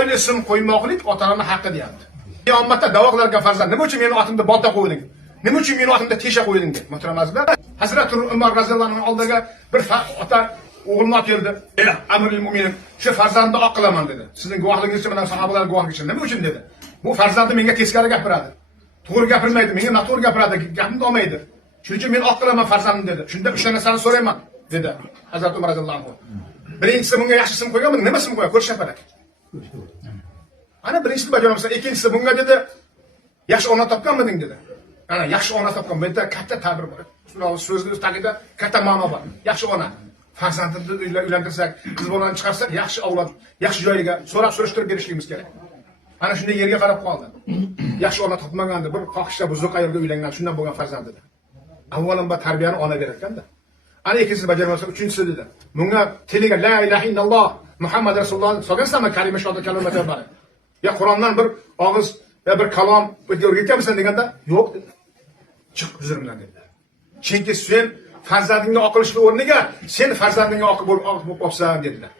Chiroyli ism qo'ymoqlik ota-ona haqqi deyapti. Qiyomatda davoqlarga farzand nima uchun meni otimda bolta qo'yding? Nima uchun meni otimda tesha qo'yding deb. Muhtaram azizlar, Hazrat Umar roziyallohu anhu oldiga bir ota o'g'lini olib keldi. Amirul Mu'minin, shu farzandni oq qilaman dedi. Sizning guvohligingizcha bilan sahobalar guvohlik uchun. Nima uchun dedi? Bu farzandim menga teskari gapiradi. To'g'ri gapirmaydi, menga noto'g'ri gapiradi, gapimni olmaydi. Shuning uchun men oq qilaman farzandim dedi. Shunda 3 ta narsani so'rayman dedi Hazrat Umar roziyallohu anhu. Birinchisi bunga yaxshi ism qo'yganmi? Nima ism qo'ygan? Ko'rshaparak. Ana birinchisini bajaramasa, ikkinchisi bunga dedi, yaxshi ona topganmiding dedi. Ana yaxshi ona topgan. Bu yerda katta ta'bir bor. So'zni tagida katta ma'no bor. Yaxshi ona. Farzandni uylantirsak, qiz bolani chiqarsak, yaxshi avlod, yaxshi joyiga so'rab-surishtirib berishligimiz kerak. Ana shunday yerga qarab qoldi. Yaxshi ona topmaganda bir qoqishda buzuq ayolga uylangan, shundan bo'lgan farzandi. Avvalambor tarbiyani ona berayotganda. Ana ikkinchisi bajarmasa, uchinchisi dedi. Bunga tiliga la ilaha illalloh Muhammad rasululloh solgansanmi kalima shoda kalimalar bor. Ya Qur'ondan bir og'iz va bir kalom o'rgatganmisan deganda, yo'q dedi. Chiq huzurimdan dedi. Chunki sen farzandingni oqilishni o'rniga sen farzandingni oqib bo'lib qolsan dedilar.